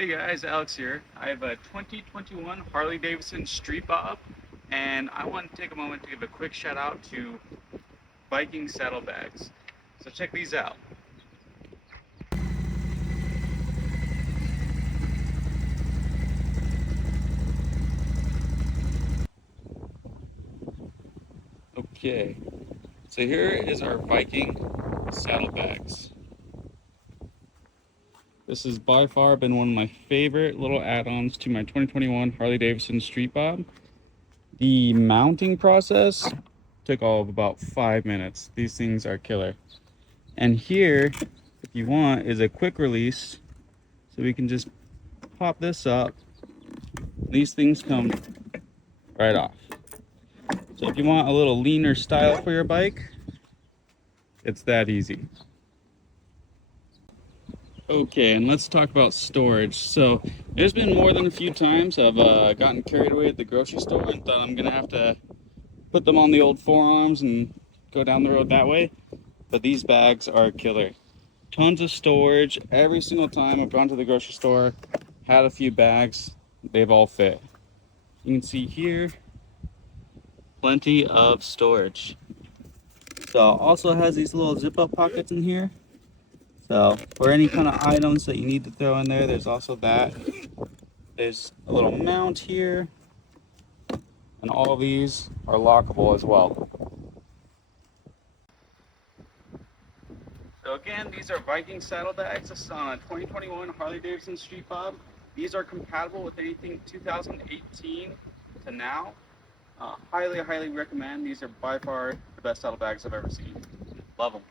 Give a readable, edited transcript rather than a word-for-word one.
Hey guys, Alex here. I have a 2021 Harley-Davidson Street Bob, and I want to take a moment to give a quick shout out to Viking Saddlebags. So check these out. Okay, so here is our Viking Saddlebags. This has by far been one of my favorite little add-ons to my 2021 Harley-Davidson Street Bob. The mounting process took all of about 5 minutes. These things are killer. And here, if you want, is a quick release. So we can just pop this up. These things come right off. So if you want a little leaner style for your bike, it's that easy. Okay, and let's talk about storage. So there's been more than a few times I've gotten carried away at the grocery store and thought I'm gonna have to put them on the old forearms and go down the road that way. But these bags are killer. Tons of storage. Every single time I've gone to the grocery store, had a few bags, they've all fit. You can see here, plenty of storage. So also has these little zip up pockets in here. So for any kind of items that you need to throw in there, there's also that. There's a little mount here, and all of these are lockable as well. So again, these are Viking Saddlebags. This is on a 2021 Harley-Davidson Street Bob. These are compatible with anything 2018 to now. Highly recommend. These are by far the best saddlebags I've ever seen. Love them.